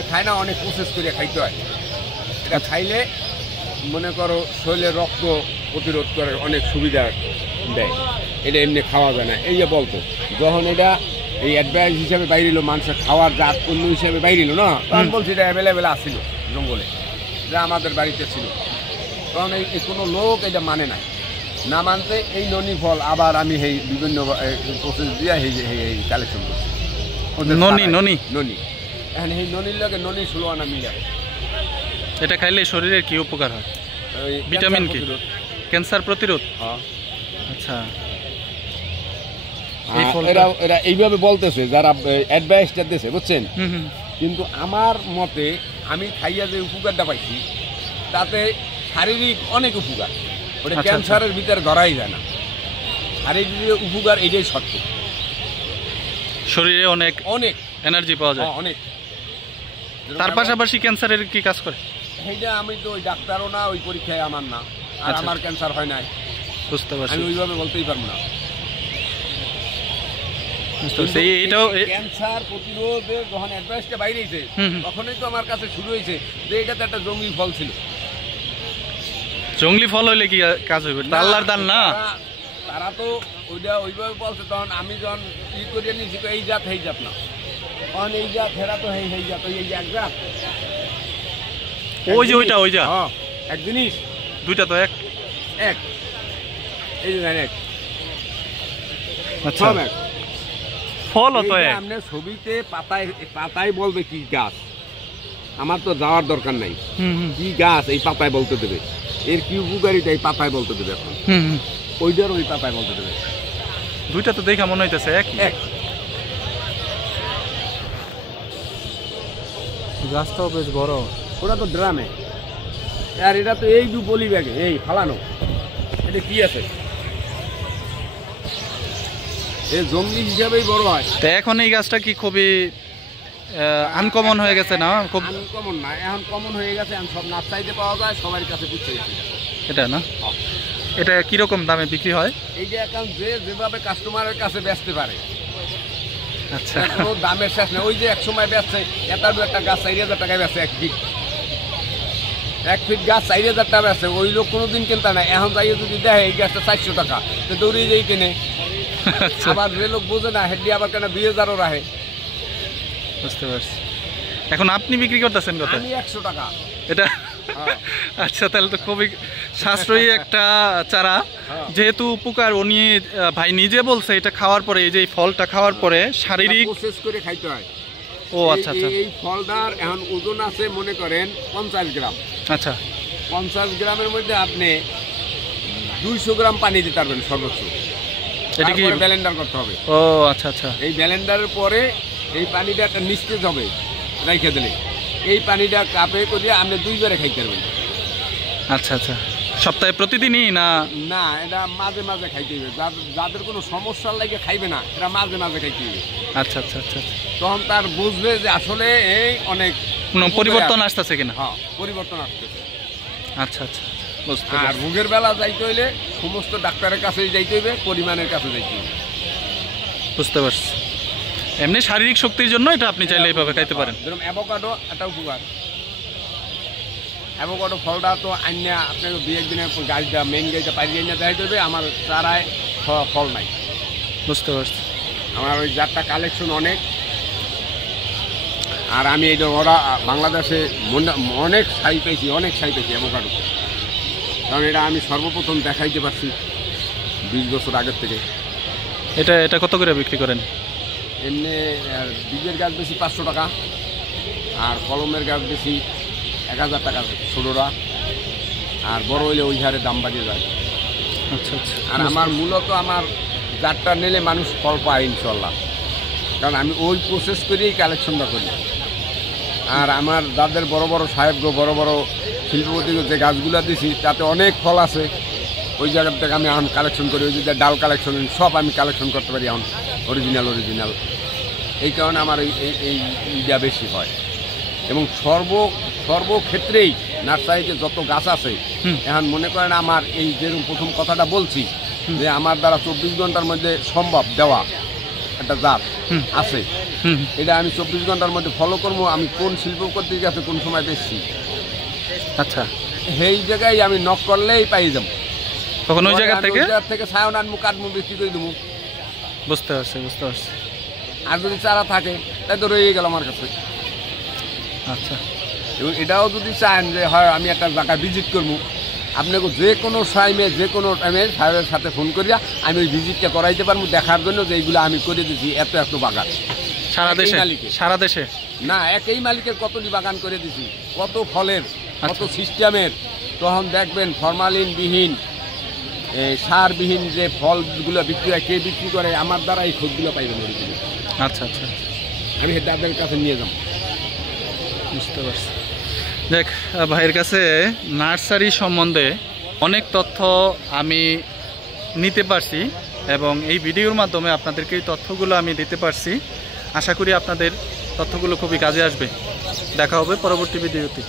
খায় না, অনেক প্রসেস করে খাইতে হয়। এটা খাইলে মনে করো শরীরের রক্ত প্রতিরোধ করার অনেক সুবিধা দেয়। এটা এমনি খাওয়া যায় না। এই যে বলতো যখন এটা এই অ্যাডভাইস হিসাবে বাইরিল, মানুষের খাওয়ার জাত পণ্য হিসাবে বাইরিল না, তখন বলছি এটা অ্যাভেলেবেল আসছিল জঙ্গলে, যা আমাদের বাড়িতে ছিল। তখন এই কোনো লোক এটা মানে না মানতে এই ননি ফল আবার আমি এই বিভিন্ন প্রসেস দিয়ে এই কালেকশন করছি। ননি এখন এই ননির লগে ননি 16 আনা মিলে। এটা খাইলে শরীরের কি উপকার হয়? ভিটামিন কি? ক্যান্সার প্রতিরোধ। আচ্ছা, এরা এইভাবে বলতেছে যারা অ্যাডভাইসটা দিয়েছে, বুঝছেন? কিন্তু আমার মতে আমি খাইয়া যে উপকারটা পাইছি তাতে শারীরিক অনেক উপকার, ওটা ক্যান্সারের ভিতরে ধরাই যায় না। শারীরিক উপকার এটাই সত্য, শরীরে অনেক অনেক এনার্জি পাওয়া যায় অনেক। তার পাশাপাশি ক্যান্সারের কি কাজ করে সেইটা আমি তো ওই ডাক্তারও না, ওই পরীক্ষায় আমার না, আর আমার ক্যান্সার হয় নাই, বুঝতে পারছি। আমি ওইভাবে বলতেই পারবো না। ক্যান্সার প্রতিরোধে যখন অ্যাডভাইসটা বাইরেছে তখনই তো আমার কাছে শুরু হয়েছে যে এটা তো একটা জঙ্গলি ফল ছিল। জঙ্গলি ফল হইলে কি কাজ হইবে? আল্লাহর দান না, তারা তো ওইটা ওইভাবে বলছে। তখন আমি যখন ই করিয়ে নিয়েছি এই জাত এই জাত না, তখন এই জাত হেরা তো এই জাত, ওই যে এক জাত, ওই যে ওই যা এক জিনিস, দুইটা তো এক এই যে এক। আচ্ছা, ফল তো এক। আপনি ছবিতে পাতায় বলবে কি গাছ, আমার তো যাওয়ার দরকার নাই। কি গাছ এই পাতায় বলতে দেবে, এর কি উপকারিতা এই পাতায় বলতে দেবে, এখন ওইটার ওই পাতায় বলতে দেবে। দুইটা তো দেখা মনে হইতেছে এক। গাছটাও বেশ বড়। ওটা তো ড্রামে, আর এটা তো এই পলি ব্যাগে এই ফালানো। এটা কি আছে, এই জঙ্গলি হিসাবেই বড় হয়। তো এখন এই গাছটা কি খুবই আনকমন হয়ে গেছে না? খুব আনকমন না, এখন কমন হয়ে গেছে। এখন সব নার্সারিতে পাওয়া যায়, সবার কাছে বুঝতে গেছে এটা না। এটা কিরকম দামে বিক্রি হয়? এই যে এখন যেভাবে কাস্টমারের কাছে বেচতে পারে, আচ্ছা, কোনো দামের শেষ নেই। ওই যে এক সময় বেচছে একটা গাছ 4000 টাকায় বেচছে, 1 ফিট গাছ 4000 টাকা বেচছে। ওই লোক কোনোদিন কিনতে না। এখন যাইয়ে যদি দেখে এই গাছটা 400 টাকা, তো দৌড়িয়ে যাই কিনে। আবার যে লোক বোঝে না হেডি আবার কেন 2000-ও রাখে। বুঝতে পারছি। এখন আপনি বিক্রি করতেছেন কত? আমি 100 টাকা এটা। আচ্ছা, তাহলে তো খুবই সাশ্রয়ী একটা চারা। যেহেতু উপকার, উনি ভাই নিজে বলছে এটা খাওয়ার পরে, এই যে ফলটা খাওয়ার পরে শারীরিক প্রসেস করে খাইতে হয়। ও আচ্ছা আচ্ছা। এই ফলটার এখন ওজন আছে মনে করেন 50 গ্রাম। আচ্ছা, 50 গ্রামের মধ্যে আপনি 200 গ্রাম পানি দিতে পারবেন সর্বোচ্চ। এটা কি ব্লেন্ডার করতে হবে? ও আচ্ছা আচ্ছা। এই ব্লেন্ডারের পরে এই পানিটা একটা নিস্তেজ হবে রেখে দিলে, এই পানিটা কাপে করে আপনি 2 বারে খাইতে পারবেন। আচ্ছা আচ্ছা। সপ্তাহে প্রতিদিনই না? না, এটা মাঝে মাঝে খাইতে হবে। যাদের কোনো সমস্যার লাগে খাইবে না, এটা মাঝে মাঝে খাইতে হবে। আচ্ছা আচ্ছা আচ্ছা। তখন তার বুঝবে যে আসলে এই অনেক পরিবর্তন আসতেছে কিনা। হ্যাঁ, পরিবর্তন আসতেছে। আচ্ছা আচ্ছা। আর রোগের বেলা যাইতে হইলে সমস্ত ডাক্তারের কাছেই যাইতে হইবে, পরিমাণের কাছে যাইতে হইবে। বুঝতে পারছি। এমনি শারীরিক শক্তির জন্য এটা আপনি চাইলে এইভাবে খাইতে পারেন। যেরকম অ্যাভোকাডো একটা উপকার। অ্যাভোকাডো ফলটা তো আইনা আপনাকে 2-1 দিনের গাছটা মেইন গাছটা পাইয়ে এনে দেখাইতে হবে। আমার চারায় ফল নাই। বুঝতে পারছি। আমার ওই জাতটা কালেকশন অনেক। আর আমি এই ওরা বাংলাদেশে অনেক সাই পেয়েছি অ্যাভোকাডোতে। কারণ এটা আমি সর্বপ্রথম দেখাইতে পারছি 20 বছর আগের থেকে। এটা কত করে বিক্রি করেন? এমনি বীজের গাছ বেশি 500 টাকা, আর কলমের গাছ বেশি 1000 টাকা ছোটোরা, আর বড় হইলে ওই হারে দাম বাড়িয়ে যায়। আচ্ছা আচ্ছা। আর আমার মূলত আমার জাতটা নিলে মানুষ ফল পায় ইনশাল্লাহ, কারণ আমি ওই প্রসেস করেই কালেকশনটা করি। আর আমার যাদের বড় বড় সাহেবগো, বড় বড় শিল্পপতিকে যে গাছগুলো দিছি তাতে অনেক ফল আছে। ওই জায়গা থেকে আমি এখন কালেকশন করি। ওই যে ডাল কালেকশন সব আমি কালেকশন করতে পারি এখন, অরিজিনাল। এই কারণে আমার এইটা বেশি হয়। এবং সর্বক্ষেত্রেই নার্সারিতে যত গাছ আছে, এখন মনে করেন আমার এই যেরকম প্রথম কথাটা বলছি যে আমার দ্বারা 24 ঘন্টার মধ্যে সম্ভব দেওয়া একটা জাত, আছে, হুম, এটা আমি 24 ঘন্টার মধ্যে ফলো করবো, আমি কোন শিল্পপতির কাছে কোন সময় বেশি, আচ্ছা সেই জায়গায় আমি নক করলেই পাই যাবো। তখন ওই জায়গা থেকে ছায়ন আনবো, কাটবো, বিক্রি করে দেবো। বুঝতে পারছি বুঝতে পারছি। আর যদি চারা থাকে তাই তো রয়ে গেল আমার কাছে। আচ্ছা এবং এটাও যদি চান যে হয় আমি একটা জায়গায় ভিজিট করবো, আপনাকে যে কোনো টাইমে সাহেবের সাথে ফোন করিয়া আমি ওই ভিজিটটা করাইতে পারবো, দেখার জন্য যে এইগুলো আমি করে দিচ্ছি এত এত বাগান সারা দেশে, সারা দেশে না, একই মালিকের কতটি বাগান করে দিছি, কত ফলের, কত আচ্ছা। সিস্টেমের। তখন দেখবেন ফরমালিনবিহীন, সারবিহীন যে ফলগুলো বিক্রি হয়, কে বিক্রি করে, আমার দ্বারা এই খোঁজগুলো পাইবেন। আচ্ছা আচ্ছা, আমি তাদের কাছে নিয়ে যাব। বুঝতে পারছি। দেখ ভাইয়ের কাছে নার্সারি সম্বন্ধে অনেক তথ্য আমি নিতে পারছি এবং এই ভিডিওর মাধ্যমে আপনাদেরকে এই তথ্যগুলো আমি দিতে পারছি। আশা করি আপনাদের তথ্যগুলো খুবই কাজে আসবে। দেখা হবে পরবর্তী ভিডিওতে।